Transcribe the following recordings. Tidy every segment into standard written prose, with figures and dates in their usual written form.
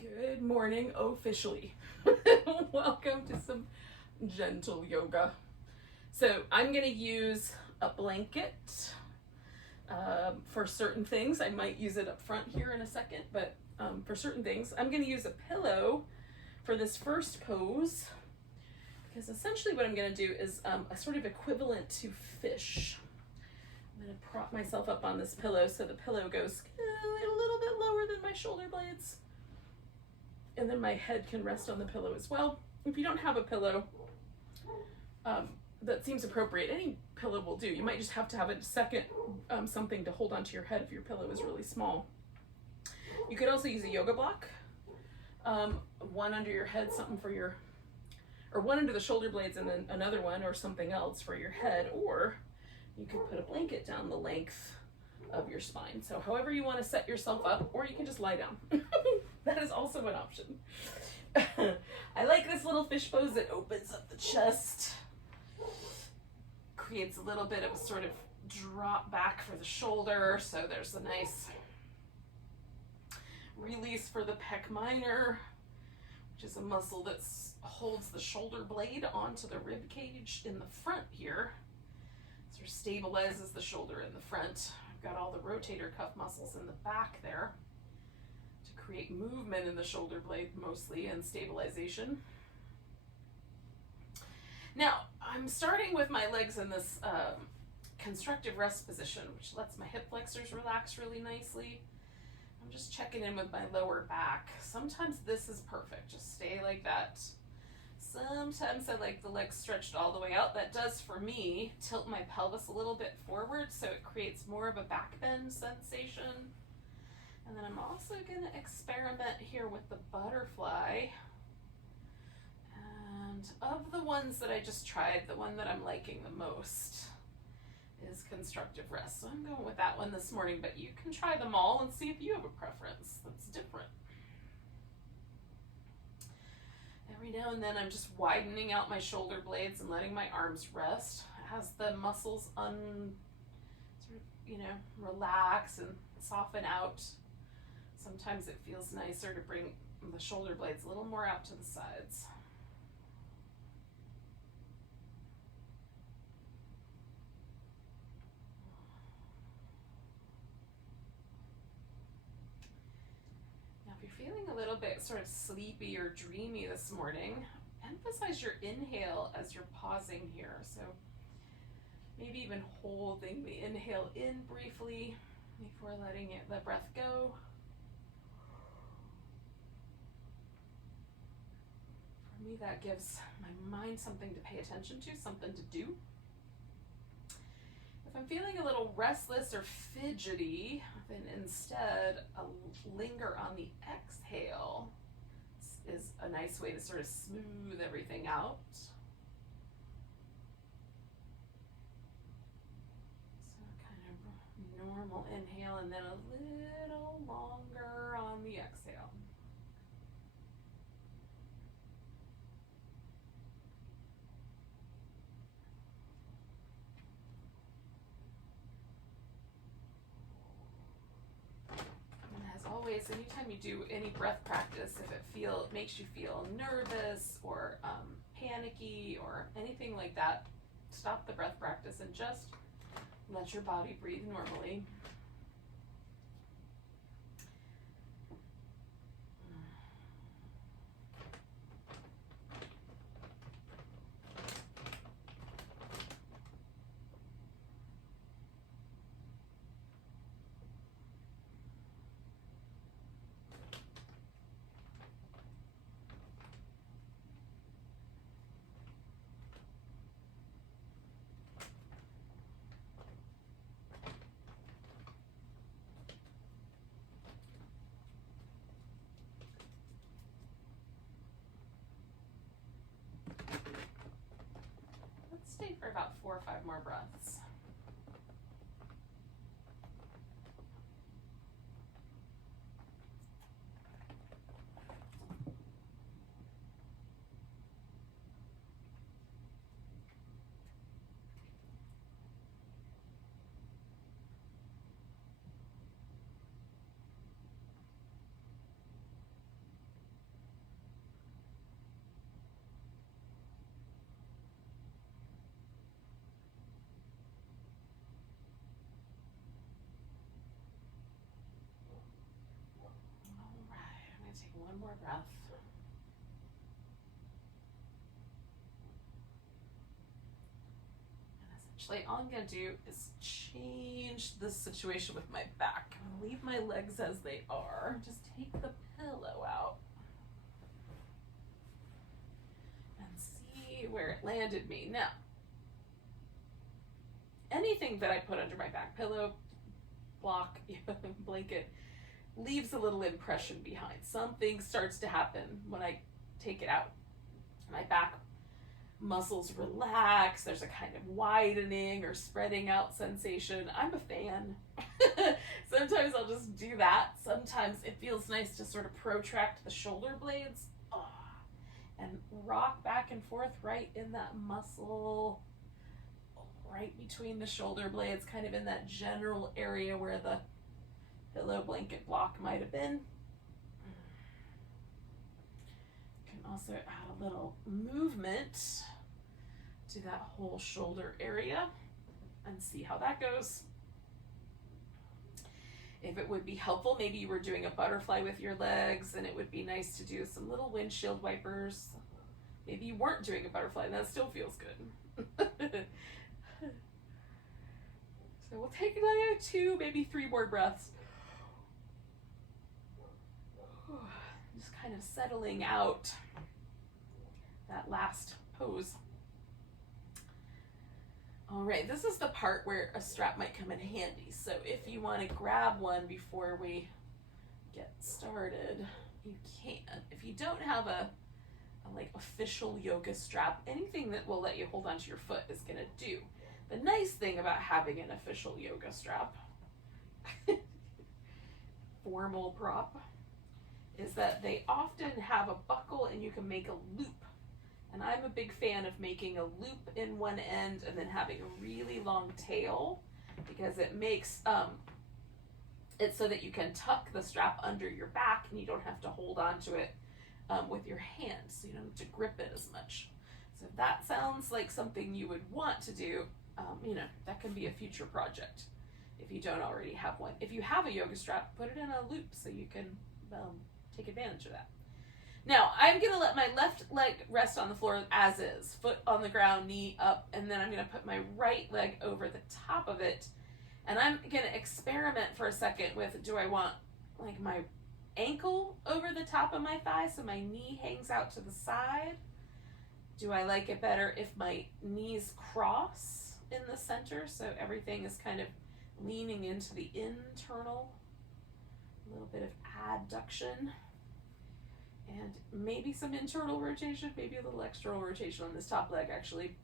Good morning, officially. Welcome to some gentle yoga. So I'm going to use a blanket for certain things. I might use it up front here in a second, but for certain things, I'm going to use a pillow for this first pose, because essentially what I'm going to do is a sort of equivalent to fish. I'm going to prop myself up on this pillow so the pillow goes a little bit lower than my shoulder blades. And then my head can rest on the pillow as well. If you don't have a pillow that seems appropriate, any pillow will do. You might just have to have a second something to hold onto your head if your pillow is really small. You could also use a yoga block, one under your head, something for your, or one under the shoulder blades and then another one or something else for your head, or you could put a blanket down the length of your spine. So however you want to set yourself up, or you can just lie down. That is also an option. I like this little fish pose. It opens up the chest, creates a little bit of a sort of drop back for the shoulder, so there's a nice release for the pec minor, which is a muscle that holds the shoulder blade onto the rib cage in the front here. Sort of stabilizes the shoulder in the front. I've got all the rotator cuff muscles in the back there to create movement in the shoulder blade mostly, and stabilization. Now, I'm starting with my legs in this constructive rest position, which lets my hip flexors relax really nicely. I'm just checking in with my lower back. Sometimes this is perfect, just stay like that. Sometimes I like the legs stretched all the way out. That does, for me, tilt my pelvis a little bit forward, so it creates more of a back bend sensation. And then I'm also going to experiment here with the butterfly. And of the ones that I just tried, the one that I'm liking the most is constructive rest. So I'm going with that one this morning, but you can try them all and see if you have a preference that's different. Every now and then I'm just widening out my shoulder blades and letting my arms rest as the muscles relax and soften out. Sometimes it feels nicer to bring the shoulder blades a little more out to the sides. If you're feeling a little bit sort of sleepy or dreamy this morning, emphasize your inhale as you're pausing here. So maybe even holding the inhale in briefly before letting the breath go. For me, that gives my mind something to pay attention to, something to do. If I'm feeling a little restless or fidgety, then instead linger on the exhale is a nice way to sort of smooth everything out. So kind of normal inhale and then a little longer on the exhale. Always, anytime you do any breath practice, if it makes you feel nervous or panicky or anything like that, stop the breath practice and just let your body breathe normally. Stay for about 4 or 5 more breaths. One more breath. Essentially, all I'm going to do is change the situation with my back. I'm going to leave my legs as they are. Just take the pillow out and see where it landed me. Now, anything that I put under my back, pillow, block, blanket, leaves a little impression behind. Something starts to happen when I take it out. My back muscles relax, there's a kind of widening or spreading out sensation. I'm a fan. Sometimes I'll just do that. Sometimes it feels nice to sort of protract the shoulder blades and rock back and forth right in that muscle, right between the shoulder blades, kind of in that general area where the pillow blanket block might have been. Also add a little movement to that whole shoulder area and see how that goes. If it would be helpful, maybe you were doing a butterfly with your legs and it would be nice to do some little windshield wipers. Maybe you weren't doing a butterfly and that still feels good. So we'll take another 2, maybe 3 more breaths. Just kind of settling out that last pose. All right, this is the part where a strap might come in handy. So if you want to grab one before we get started, you can. If you don't have a like official yoga strap, anything that will let you hold onto your foot is gonna do. The nice thing about having an official yoga strap, formal prop, is that they often have a buckle and you can make a loop. And I'm a big fan of making a loop in one end and then having a really long tail, because it makes it so that you can tuck the strap under your back and you don't have to hold on to it with your hands, so you don't have to grip it as much. So if that sounds like something you would want to do, that can be a future project if you don't already have one. If you have a yoga strap, put it in a loop so you can take advantage of that. Now, I'm going to let my left leg rest on the floor as is, foot on the ground, knee up, and then I'm going to put my right leg over the top of it. And I'm going to experiment for a second with, do I want like my ankle over the top of my thigh so my knee hangs out to the side? Do I like it better if my knees cross in the center so everything is kind of leaning into the internal? A little bit of adduction. And maybe some internal rotation, maybe a little external rotation on this top leg actually.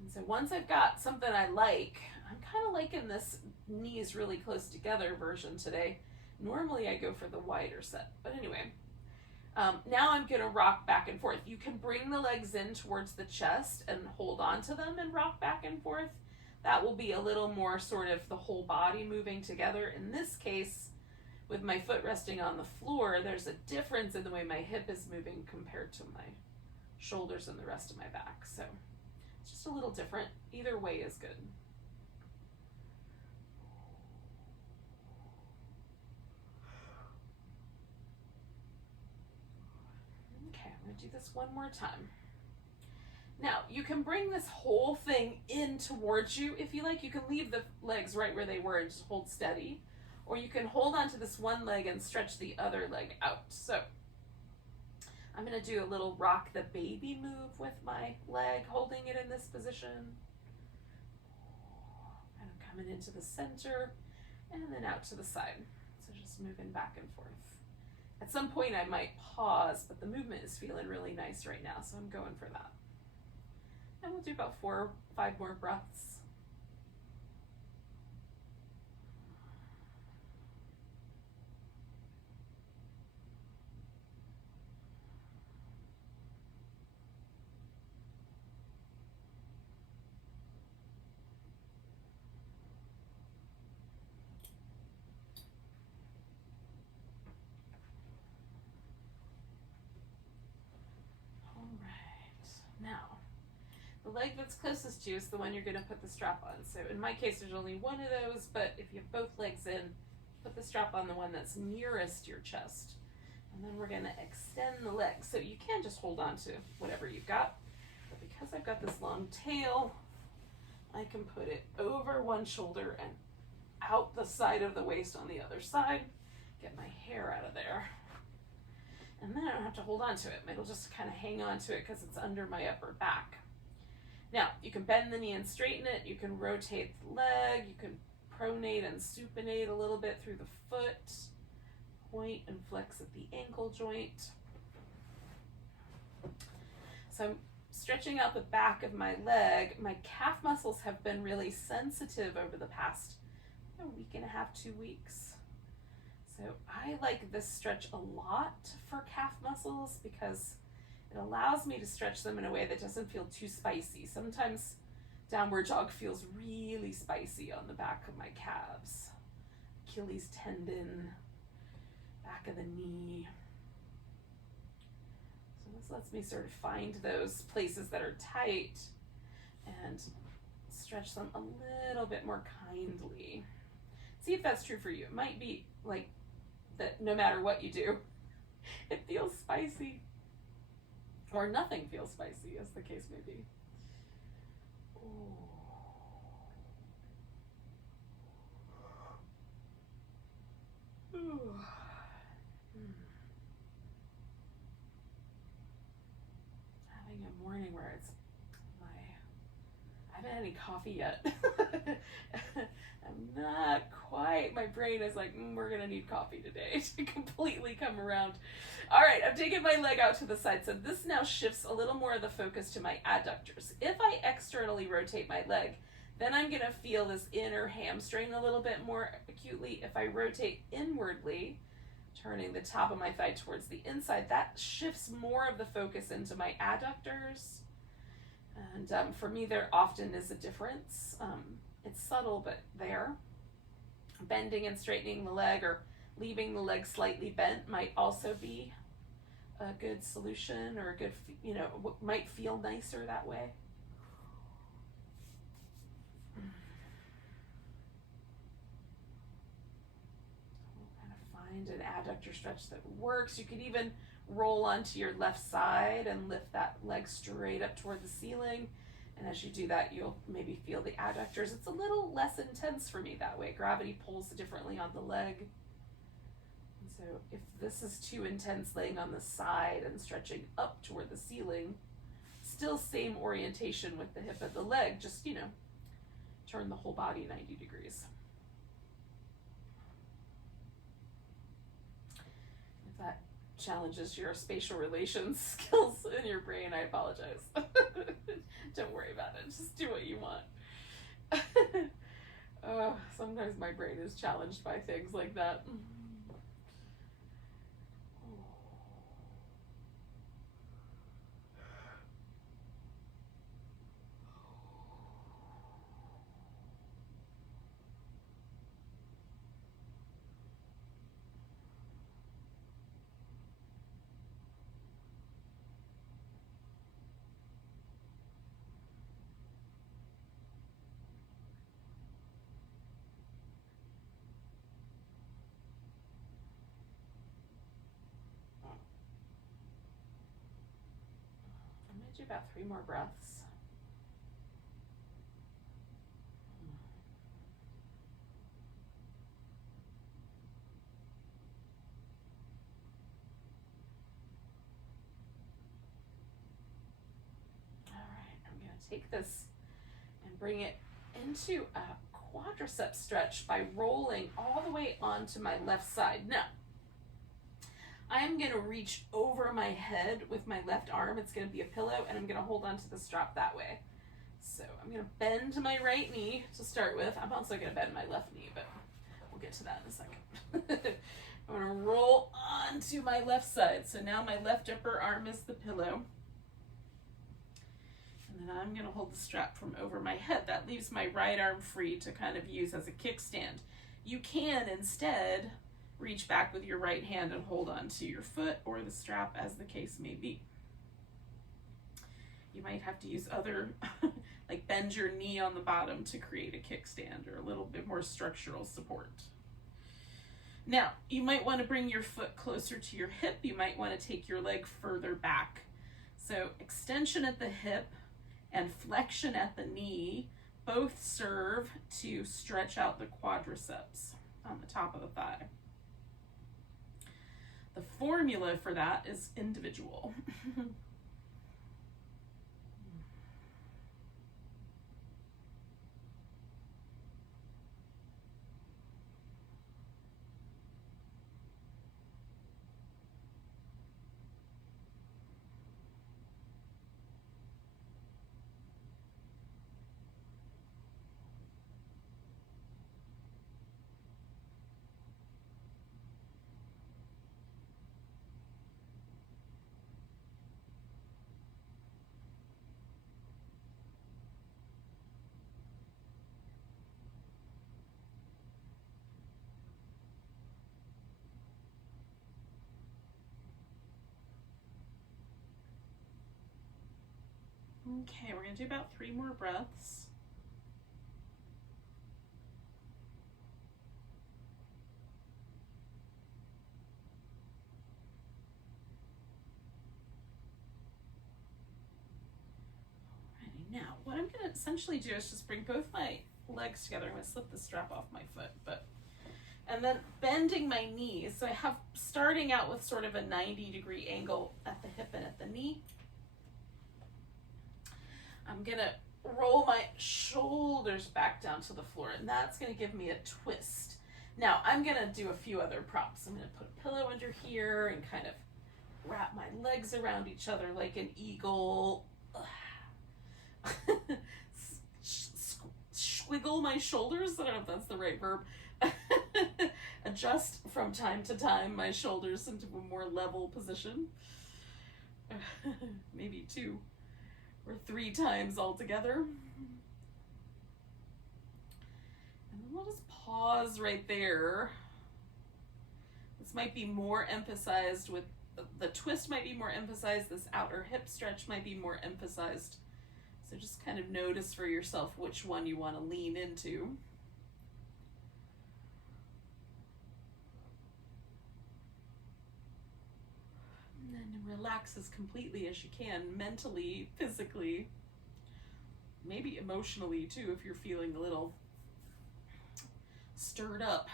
And so once I've got something I like, I'm kind of liking this knees really close together version today. Normally I go for the wider set, but anyway. Now I'm going to rock back and forth. You can bring the legs in towards the chest and hold on to them and rock back and forth. That will be a little more sort of the whole body moving together. In this case, with my foot resting on the floor, there's a difference in the way my hip is moving compared to my shoulders and the rest of my back. So it's just a little different. Either way is good. Okay, I'm going to do this one more time. Now, you can bring this whole thing in towards you. If you like, you can leave the legs right where they were and just hold steady. Or you can hold onto this one leg and stretch the other leg out. So I'm going to do a little rock the baby move with my leg, holding it in this position. Kind of coming into the center and then out to the side. So just moving back and forth. At some point I might pause, but the movement is feeling really nice right now, so I'm going for that. And we'll do about 4 or 5 more breaths. Now, the leg that's closest to you is the one you're going to put the strap on. So in my case, there's only one of those, but if you have both legs in, Put the strap on the one that's nearest your chest. And then we're gonna extend the legs. So you can just hold on to whatever you've got. But because I've got this long tail, I can put it over one shoulder and out the side of the waist on the other side. Get my hair out of there. And then I don't have to hold on to it. It'll just kind of hang on to it because it's under my upper back. Now, you can bend the knee and straighten it. You can rotate the leg. You can pronate and supinate a little bit through the foot. Point and flex at the ankle joint. So I'm stretching out the back of my leg. My calf muscles have been really sensitive over the past week and a half, 2 weeks. So I like this stretch a lot for calf muscles because it allows me to stretch them in a way that doesn't feel too spicy. Sometimes downward dog feels really spicy on the back of my calves. Achilles tendon, back of the knee. So this lets me sort of find those places that are tight and stretch them a little bit more kindly. See if that's true for you. It might be like that no matter what you do, it feels spicy. Or nothing feels spicy, as the case may be. Ooh. Having a morning where it's I haven't had any coffee yet. I'm not quite, my brain is like, we're gonna need coffee today to completely come around. All right, I'm taking my leg out to the side. So this now shifts a little more of the focus to my adductors. If I externally rotate my leg, then I'm gonna feel this inner hamstring a little bit more acutely. If I rotate inwardly, turning the top of my thigh towards the inside, that shifts more of the focus into my adductors. And for me, there often is a difference. It's subtle, but there. Bending and straightening the leg or leaving the leg slightly bent might also be a good solution, or a good, might feel nicer that way. Kind of find an adductor stretch that works. You could even roll onto your left side and lift that leg straight up toward the ceiling. And as you do that, you'll maybe feel the adductors. It's a little less intense for me that way. Gravity pulls differently on the leg. And so if this is too intense, laying on the side and stretching up toward the ceiling, still same orientation with the hip of the leg, just, turn the whole body 90 degrees. If that challenges your spatial relations skills in your brain, I apologize. Don't worry about it. Just do what you want. Sometimes my brain is challenged by things like that. I'm going to do about 3 more breaths. All right, I'm going to take this and bring it into a quadricep stretch by rolling all the way onto my left side. Now, I'm going to reach over my head with my left arm. It's going to be a pillow, and I'm going to hold onto the strap that way. So I'm going to bend my right knee to start with. I'm also going to bend my left knee, but we'll get to that in a second. I'm going to roll onto my left side. So now my left upper arm is the pillow. And then I'm going to hold the strap from over my head. That leaves my right arm free to kind of use as a kickstand. You can instead reach back with your right hand and hold on to your foot or the strap, as the case may be. You might have to use other, like bend your knee on the bottom to create a kickstand or a little bit more structural support. Now, you might want to bring your foot closer to your hip. You might want to take your leg further back. So extension at the hip and flexion at the knee both serve to stretch out the quadriceps on the top of the thigh. The formula for that is individual. Okay, we're going to do about 3 more breaths. Alrighty, now what I'm going to essentially do is just bring both my legs together. I'm going to slip the strap off my foot, and then bending my knees. So I have starting out with sort of a 90-degree angle at the hip and at the knee. I'm gonna roll my shoulders back down to the floor, and that's gonna give me a twist. Now I'm gonna do a few other props. I'm gonna put a pillow under here and kind of wrap my legs around each other like an eagle. Squiggle my shoulders. I don't know if that's the right verb. Adjust from time to time my shoulders into a more level position. Maybe 2 or 3 times altogether. And then we'll just pause right there. This might be more emphasized with, the twist might be more emphasized, this outer hip stretch might be more emphasized. So just kind of notice for yourself which one you want to lean into. And then relax as completely as you can, mentally, physically, maybe emotionally too, if you're feeling a little stirred up.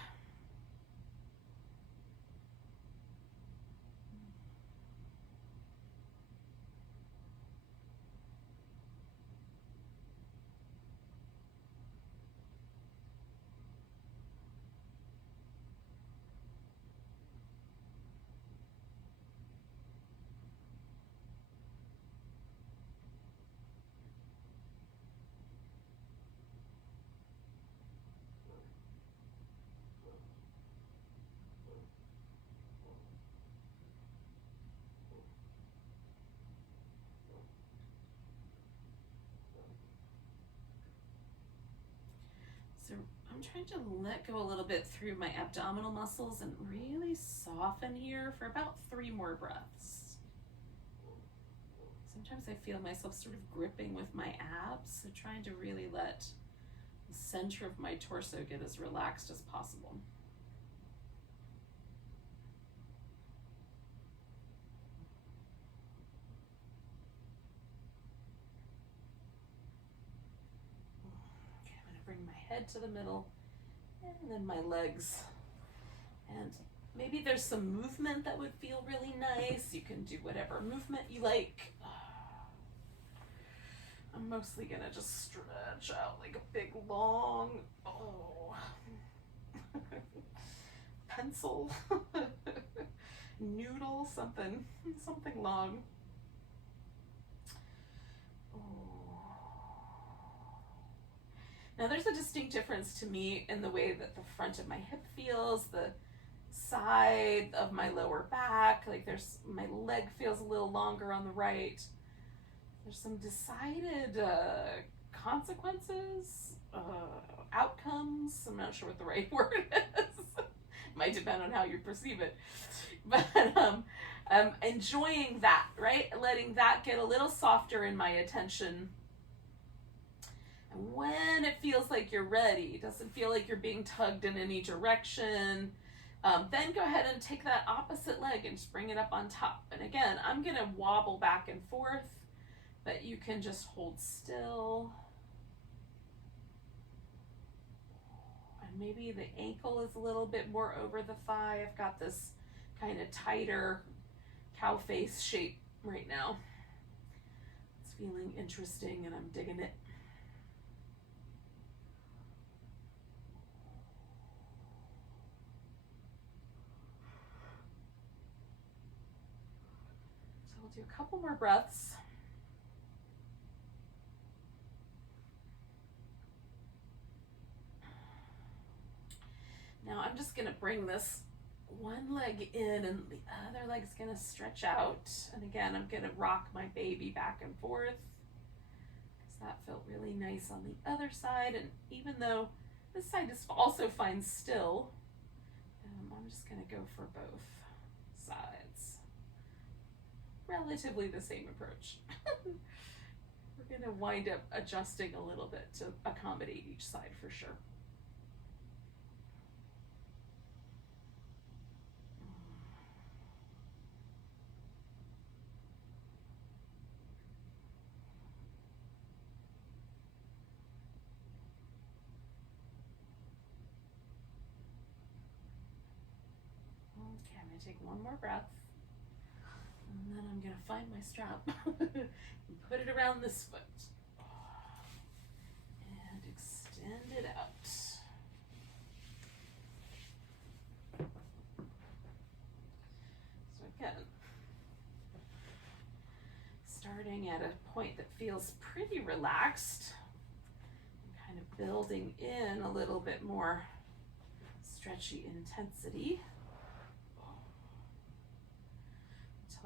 So I'm trying to let go a little bit through my abdominal muscles and really soften here for about 3 more breaths. Sometimes I feel myself sort of gripping with my abs, so trying to really let the center of my torso get as relaxed as possible. Okay, I'm going to bring my head to the middle and then my legs. And maybe there's some movement that would feel really nice. You can do whatever movement you like. I'm mostly gonna just stretch out like a big long, pencil, noodle, something long. Now there's a distinct difference to me in the way that the front of my hip feels, the side of my lower back, like my leg feels a little longer on the right. There's some decided consequences, outcomes. I'm not sure what the right word is. Might depend on how you perceive it. But I'm enjoying that, right? Letting that get a little softer in my attention. And when it feels like you're ready, it doesn't feel like you're being tugged in any direction. Then go ahead and take that opposite leg and just bring it up on top. And again, I'm going to wobble back and forth, but you can just hold still. And maybe the ankle is a little bit more over the thigh. I've got this kind of tighter cow face shape right now. It's feeling interesting and I'm digging it. So we'll do a couple more breaths. Now I'm just going to bring this one leg in and the other leg's going to stretch out. And again, I'm going to rock my baby back and forth because that felt really nice on the other side. And even though this side is also fine still, I'm just going to go for both sides. Relatively the same approach. We're going to wind up adjusting a little bit to accommodate each side for sure. Okay, I'm going to take one more breath, and then I'm going to find my strap and put it around this foot and extend it out. So again, starting at a point that feels pretty relaxed and kind of building in a little bit more stretchy intensity.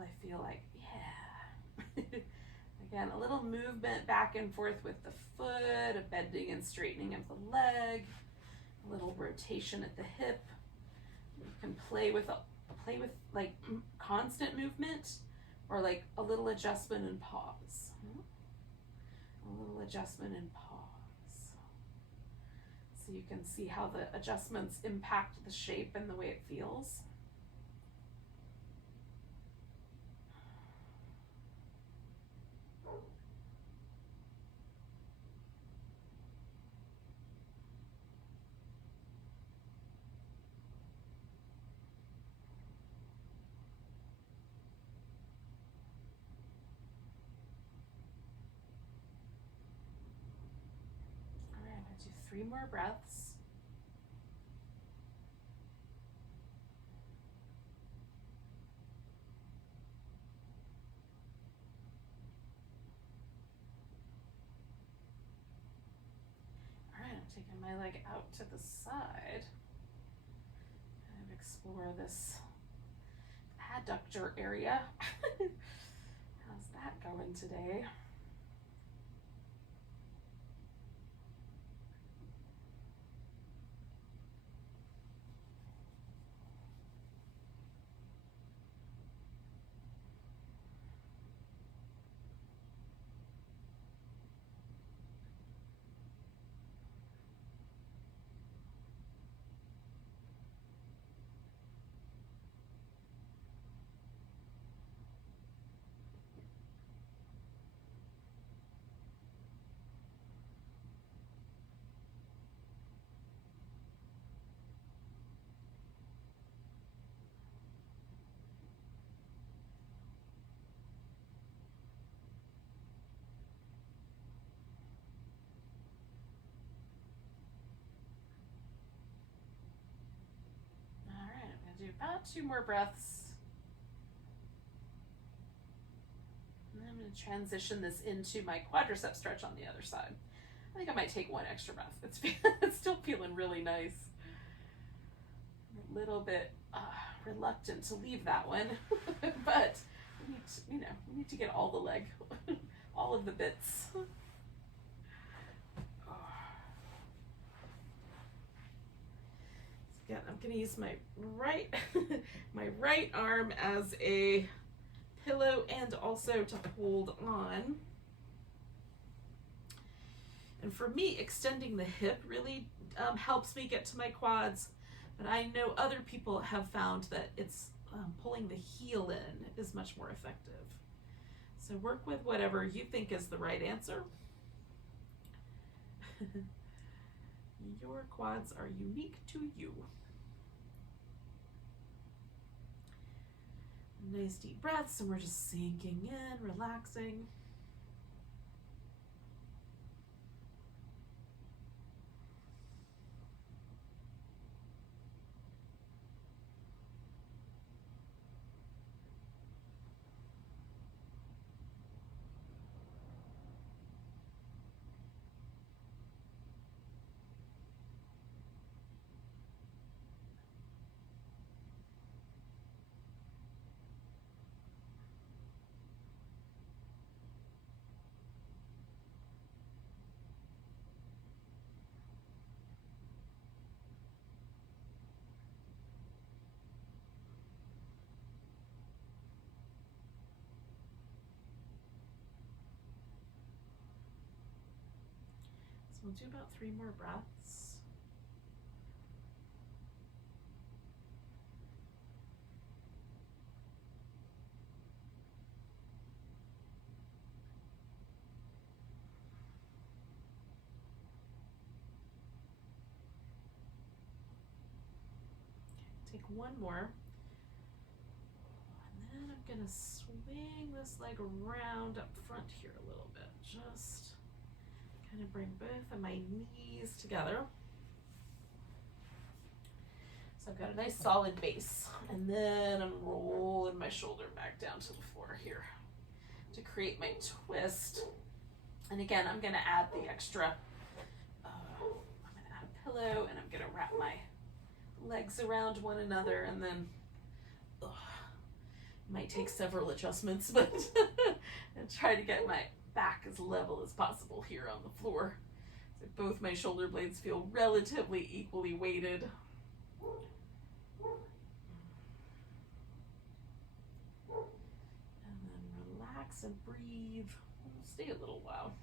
I feel like, yeah. Again, a little movement back and forth with the foot, a bending and straightening of the leg, a little rotation at the hip. You can play with like constant movement or like a little adjustment and pause. A little adjustment and pause. So you can see how the adjustments impact the shape and the way it feels. Do 3 more breaths. All right, I'm taking my leg out to the side. Kind of explore this adductor area. How's that going today? Do about 2 more breaths. And then I'm going to transition this into my quadricep stretch on the other side. I think I might take 1 extra breath. It's still feeling really nice. I'm a little bit reluctant to leave that one, but we need to get all the leg, all of the bits. Again, I'm going to use my right arm as a pillow and also to hold on. And for me, extending the hip really helps me get to my quads, But I know other people have found that it's pulling the heel in is much more effective. So work with whatever you think is the right answer. Your quads are unique to you. Nice deep breaths, and we're just sinking in, relaxing. So we'll do about 3 more breaths. Take 1 more. And then I'm gonna swing this leg around up front here a little bit. Just kind of bring both of my knees together. So I've got a nice solid base. And then I'm rolling my shoulder back down to the floor here to create my twist. And again, I'm gonna add the extra, I'm gonna add a pillow, and I'm gonna wrap my legs around one another, and then might take several adjustments, but and try to get my back as level as possible here on the floor. So both my shoulder blades feel relatively equally weighted. And then relax and breathe. We'll stay a little while.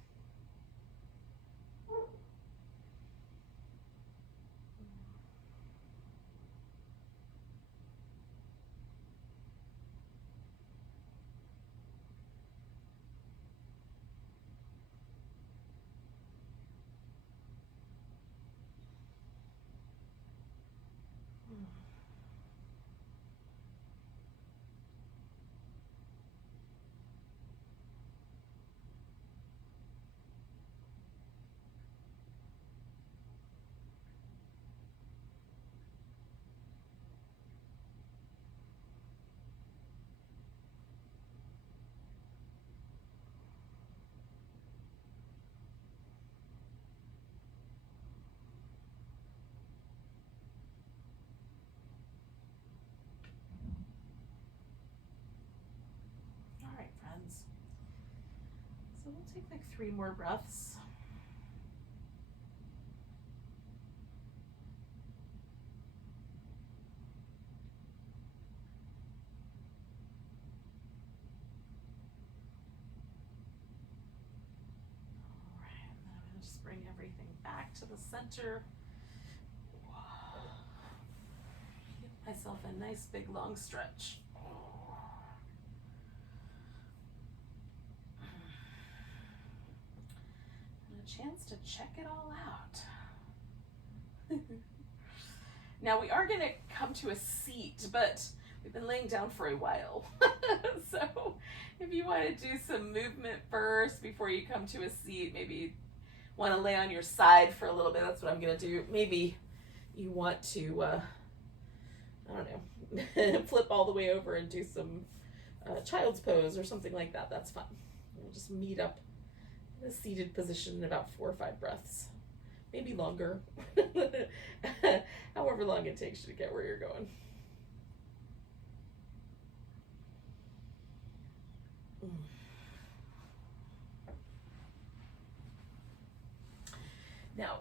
So we'll take like 3 more breaths. All right, and then I'm going to just bring everything back to the center. Give myself a nice big long stretch. Chance to check it all out. Now we are going to come to a seat, but we've been laying down for a while. So if you want to do some movement first before you come to a seat, maybe you want to lay on your side for a little bit. That's what I'm going to do. Maybe you want to, I don't know, flip all the way over and do some child's pose or something like that. That's fun. We'll just meet up in a seated position in about 4 or 5 breaths, maybe longer, however long it takes you to get where you're going. Now,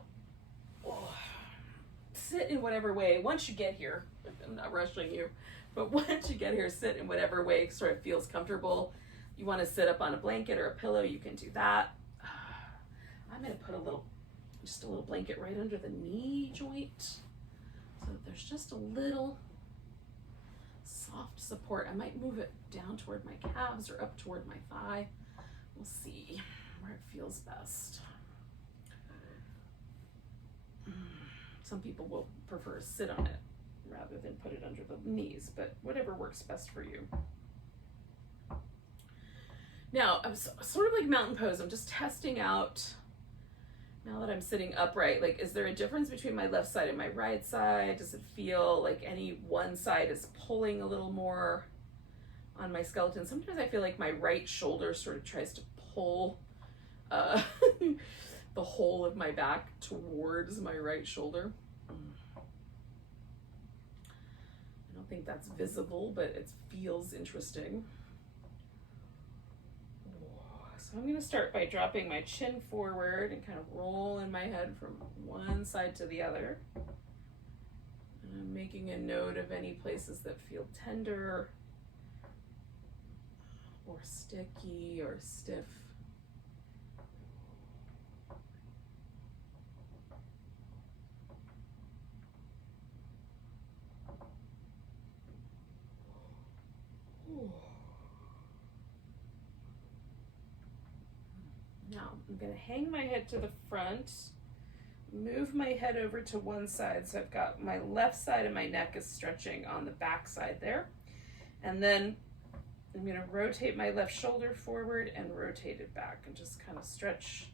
sit in whatever way. Once you get here, I'm not rushing you, but once you get here, sit in whatever way sort of feels comfortable. You want to sit up on a blanket or a pillow, you can do that. I'm going to put just a little blanket right under the knee joint so that there's just a little soft support. I might move it down toward my calves or up toward my thigh. We'll see where it feels best. Some people will prefer to sit on it rather than put it under the knees, but whatever works best for you. Now, I'm sort of like mountain pose. I'm just testing out, now that I'm sitting upright, like, is there a difference between my left side and my right side? Does it feel like any one side is pulling a little more on my skeleton? Sometimes I feel like my right shoulder sort of tries to pull the whole of my back towards my right shoulder. I don't think that's visible, but it feels interesting. So I'm going to start by dropping my chin forward and kind of rolling my head from one side to the other. And I'm making a note of any places that feel tender or sticky or stiff. Now I'm going to hang my head to the front, move my head over to one side, so I've got my left side of my neck is stretching on the back side there, and then I'm going to rotate my left shoulder forward and rotate it back and just kind of stretch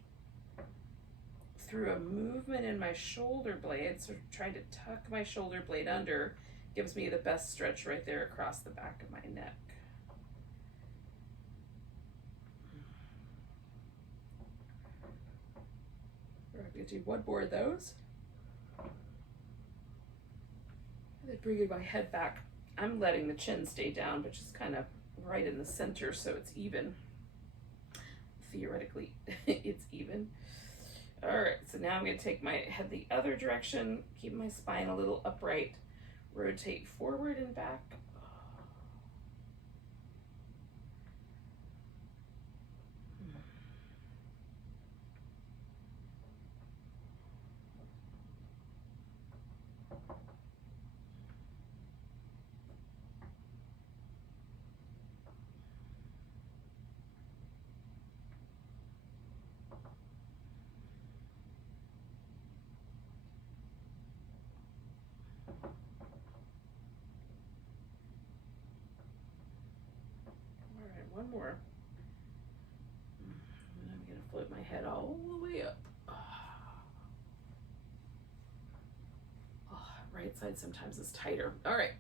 through a movement in my shoulder blade, sort of trying to tuck my shoulder blade under, gives me the best stretch right there across the back of my neck. I'm going to do one more of those. And then bringing my head back. I'm letting the chin stay down, but just kind of right in the center so it's even. Theoretically, it's even. All right, so now I'm going to take my head the other direction, keep my spine a little upright, rotate forward and back. One more. And I'm going to float my head all the way up. Oh, right side sometimes is tighter. All right.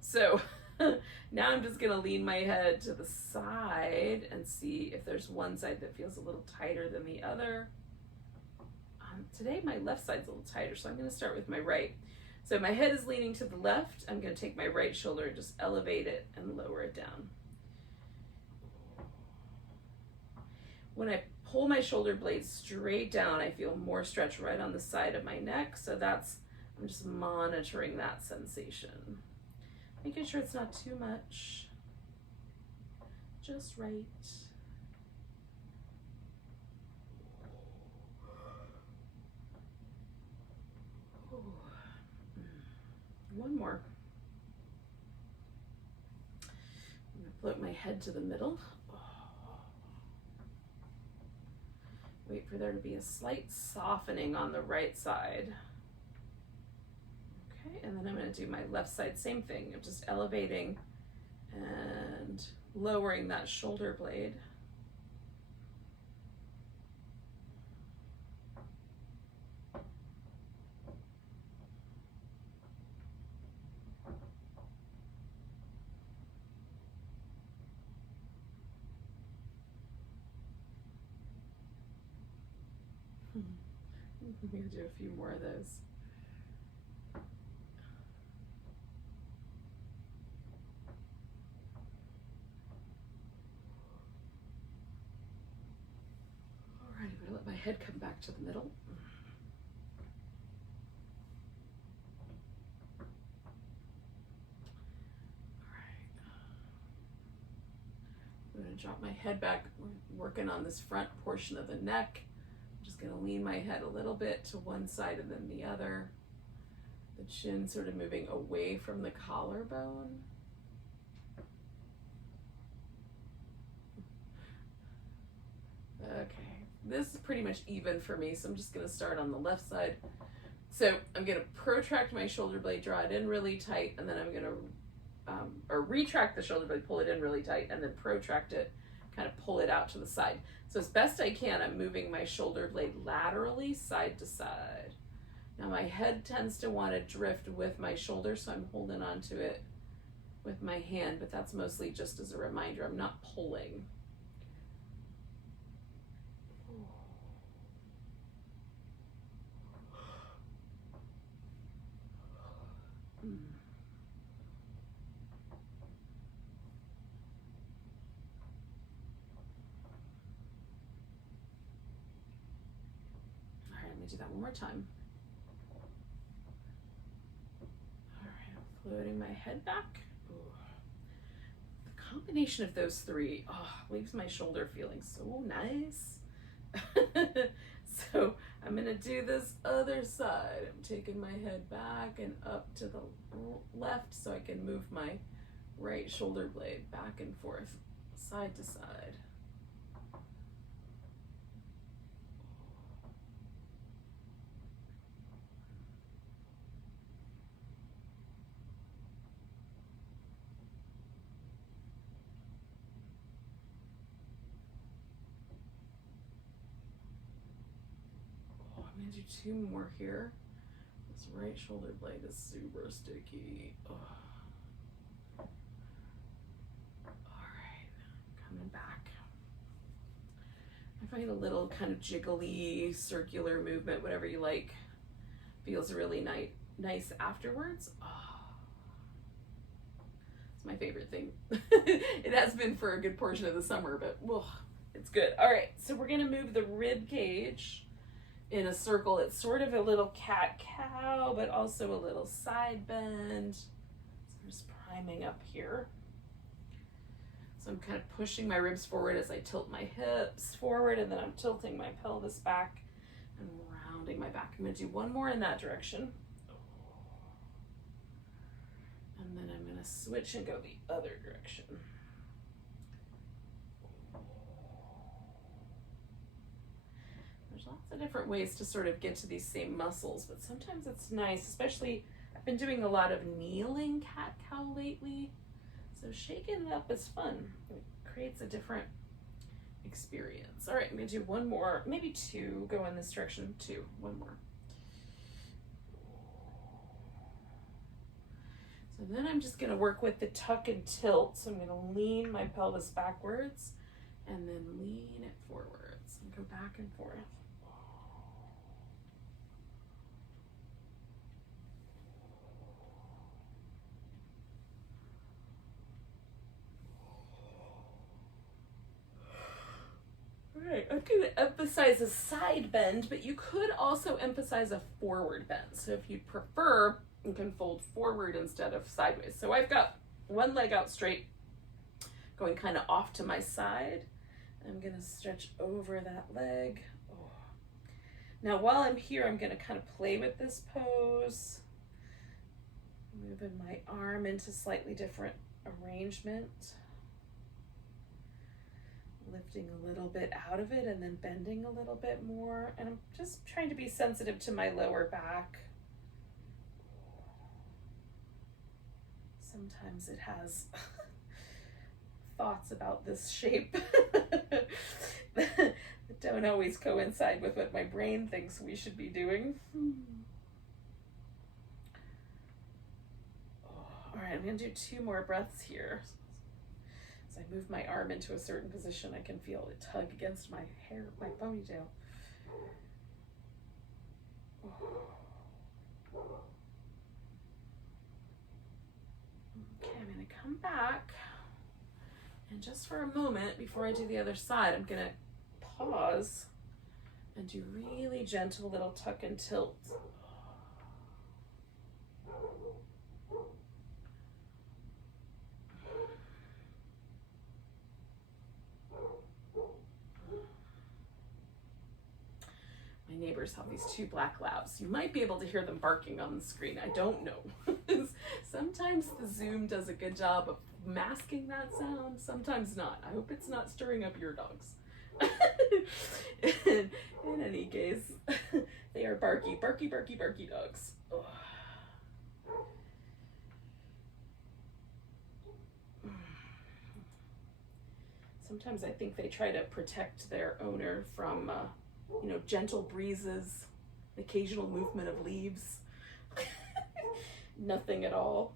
So now I'm just going to lean my head to the side and see if there's one side that feels a little tighter than the other. Today my left side's a little tighter, so I'm going to start with my right. So my head is leaning to the left. I'm going to take my right shoulder and just elevate it and lower it down. When I pull my shoulder blades straight down, I feel more stretch right on the side of my neck. So I'm just monitoring that sensation. Making sure it's not too much, just right. One more. I'm going to float my head to the middle. Wait for there to be a slight softening on the right side. Okay, and then I'm going to do my left side, same thing. I'm just elevating and lowering that shoulder blade. I'm going to do a few more of those. All right, I'm going to let my head come back to the middle. All right. I'm going to drop my head back, working on this front portion of the neck. Just going to lean my head a little bit to one side and then the other. The chin sort of moving away from the collarbone. Okay, this is pretty much even for me, so I'm just gonna start on the left side. So I'm gonna protract my shoulder blade, draw it in really tight, and then I'm gonna, or retract the shoulder blade, pull it in really tight, and then protract it, kind of pull it out to the side. So as best I can, I'm moving my shoulder blade laterally, side to side. Now my head tends to want to drift with my shoulder, so I'm holding onto it with my hand, but that's mostly just as a reminder, I'm not pulling. All right, let me do that one more time. All right, I'm floating my head back. The combination of those three leaves my shoulder feeling so nice. So I'm gonna do this other side. I'm taking my head back and up to the left so I can move my right shoulder blade back and forth, side to side. I'm gonna do two more here. This right shoulder blade is super sticky. All right, coming back. I find a little kind of jiggly, circular movement, whatever you like, feels really nice afterwards. It's my favorite thing. It has been for a good portion of the summer, but it's good. All right, so we're gonna move the rib cage in a circle. It's sort of a little cat-cow, but also a little side bend. So I'm just priming up here. So I'm kind of pushing my ribs forward as I tilt my hips forward, and then I'm tilting my pelvis back and rounding my back. I'm gonna do one more in that direction. And then I'm gonna switch and go the other direction. There's lots of different ways to sort of get to these same muscles, but sometimes it's nice, especially I've been doing a lot of kneeling cat-cow lately. So shaking it up is fun. It creates a different experience. All right, I'm gonna do one more, maybe two, go in this direction, one more. So then I'm just gonna work with the tuck and tilt. So I'm gonna lean my pelvis backwards and then lean it forwards and go back and forth. All right, I'm going to emphasize a side bend, but you could also emphasize a forward bend. So if you prefer, you can fold forward instead of sideways. So I've got one leg out straight, going kind of off to my side. I'm going to stretch over that leg. Now while I'm here, I'm going to kind of play with this pose, moving my arm into slightly different arrangement. Lifting a little bit out of it and then bending a little bit more. And I'm just trying to be sensitive to my lower back. Sometimes it has thoughts about this shape that don't always coincide with what my brain thinks we should be doing. All right, I'm gonna do two more breaths here. As I move my arm into a certain position, I can feel it tug against my hair, my ponytail. Okay, I'm gonna come back, and just for a moment before I do the other side, I'm gonna pause and do really gentle little tuck and tilt. My neighbor neighbors have these two black labs. You might be able to hear them barking on the screen. I don't know. Sometimes the Zoom does a good job of masking that sound, sometimes not. I hope it's not stirring up your dogs. In any case, they are barky, barky, barky, barky dogs. Ugh. Sometimes I think they try to protect their owner from, gentle breezes, occasional movement of leaves. Nothing at all.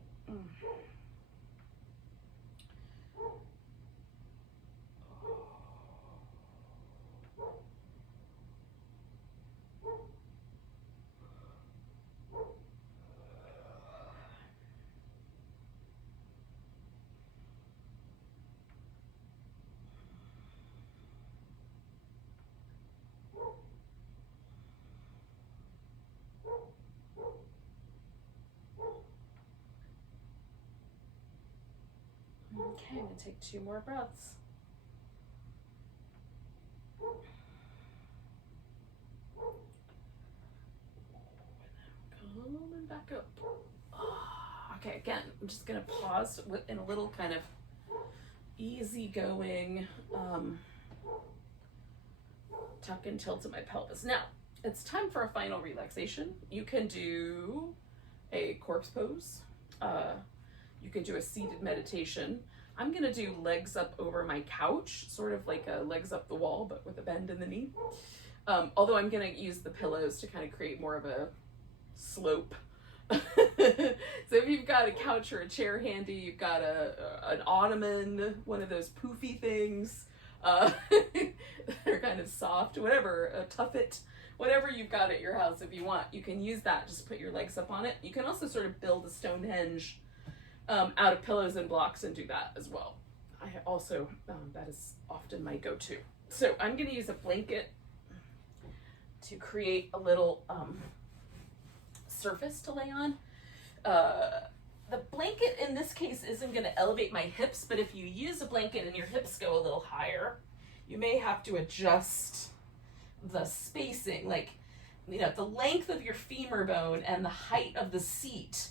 Okay, I'm going to take 2 more breaths. Coming back up. Okay, again, I'm just going to pause in a little kind of easygoing tuck and tilt of my pelvis. Now, it's time for a final relaxation. You can do a corpse pose. You could do a seated meditation. I'm gonna do legs up over my couch, sort of like a legs up the wall, but with a bend in the knee. Although I'm gonna use the pillows to kind of create more of a slope. So if you've got a couch or a chair handy, you've got an ottoman, one of those poofy things that are kind of soft, whatever, a tuffet, whatever you've got at your house. If you want, you can use that, just put your legs up on it. You can also sort of build a Stonehenge out of pillows and blocks and do that as well. I also, that is often my go-to. So I'm gonna use a blanket to create a little surface to lay on. The blanket in this case isn't gonna elevate my hips, but if you use a blanket and your hips go a little higher, you may have to adjust the spacing, like, the length of your femur bone and the height of the seat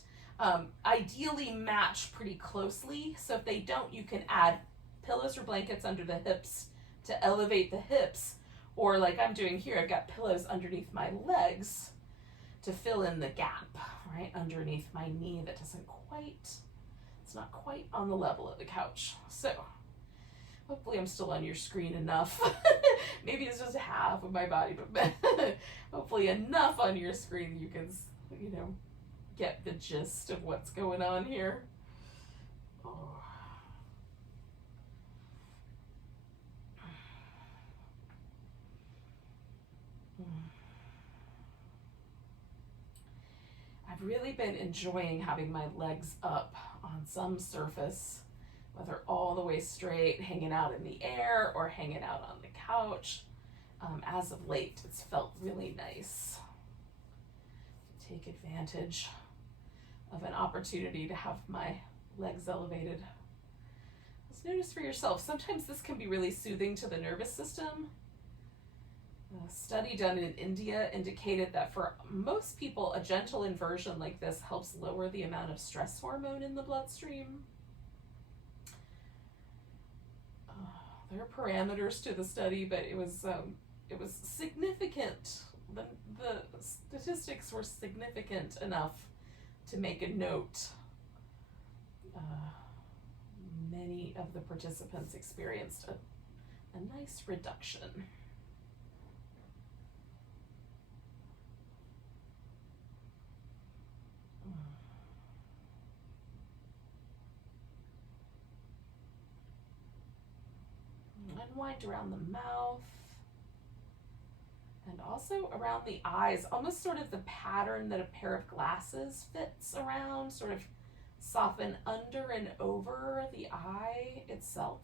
ideally match pretty closely. So if they don't, you can add pillows or blankets under the hips to elevate the hips, or like I'm doing here, I've got pillows underneath my legs to fill in the gap, right underneath my knee that it's not quite on the level of the couch. So hopefully I'm still on your screen enough. Maybe it's just half of my body, but hopefully enough on your screen you can, get the gist of what's going on here. Oh. I've really been enjoying having my legs up on some surface, whether all the way straight, hanging out in the air, or hanging out on the couch. As of late, it's felt really nice to take advantage of an opportunity to have my legs elevated. Just notice for yourself, sometimes this can be really soothing to the nervous system. A study done in India indicated that for most people, a gentle inversion like this helps lower the amount of stress hormone in the bloodstream. There are parameters to the study, but it was significant. The statistics were significant enough to make a note. Many of the participants experienced a nice reduction. Unwind around the mouth and also around the eyes, almost sort of the pattern that a pair of glasses fits around, sort of soften under and over the eye itself,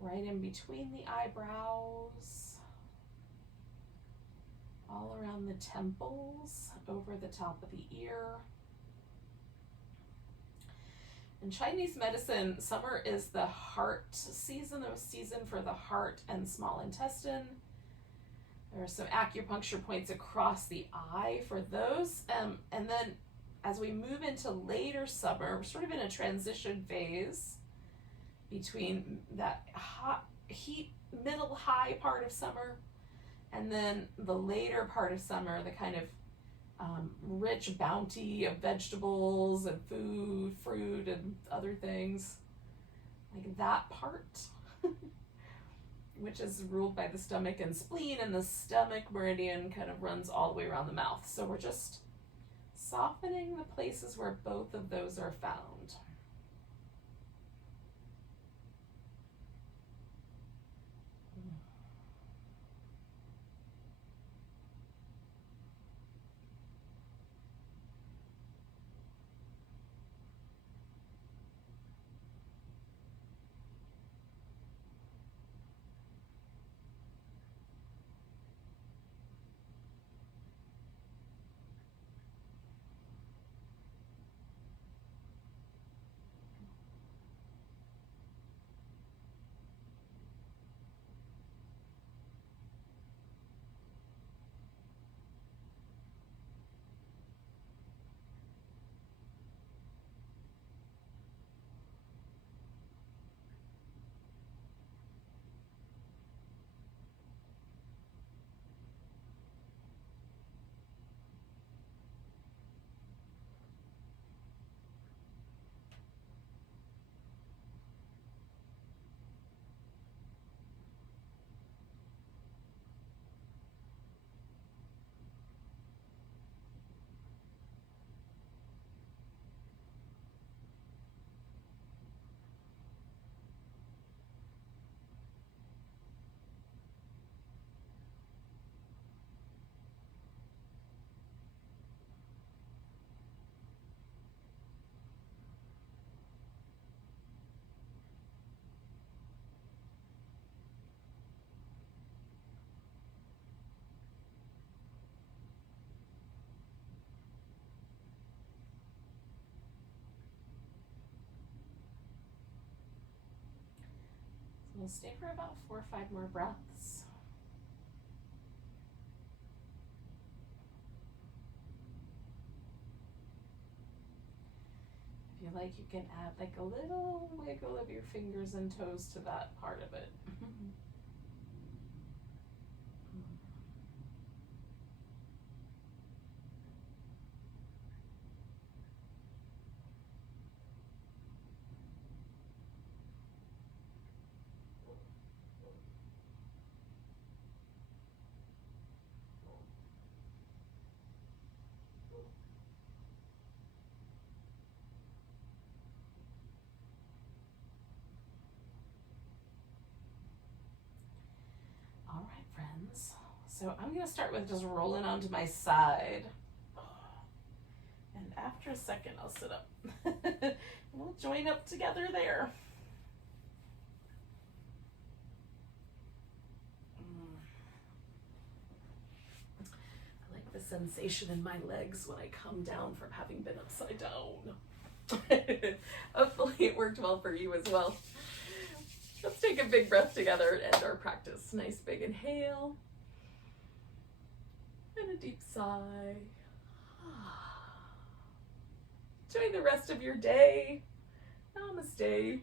right in between the eyebrows, all around the temples, over the top of the ear. In Chinese medicine, summer is the heart season, a season for the heart and small intestine. There are some acupuncture points across the eye for those. And then as we move into later summer, we're sort of in a transition phase between that hot heat, middle high part of summer, and then the later part of summer, the kind of rich bounty of vegetables and food, fruit, and other things, like that part, which is ruled by the stomach and spleen, and the stomach meridian kind of runs all the way around the mouth. So we're just softening the places where both of those are found. We'll stay for about 4 or 5 more breaths. If you like, you can add like a little wiggle of your fingers and toes to that part of it. All right, friends. So I'm going to start with just rolling onto my side. And after a second, I'll sit up. We'll join up together there. I like the sensation in my legs when I come down from having been upside down. Hopefully it worked well for you as well. Let's take a big breath together and end our practice. Nice big inhale. And a deep sigh. Enjoy the rest of your day. Namaste.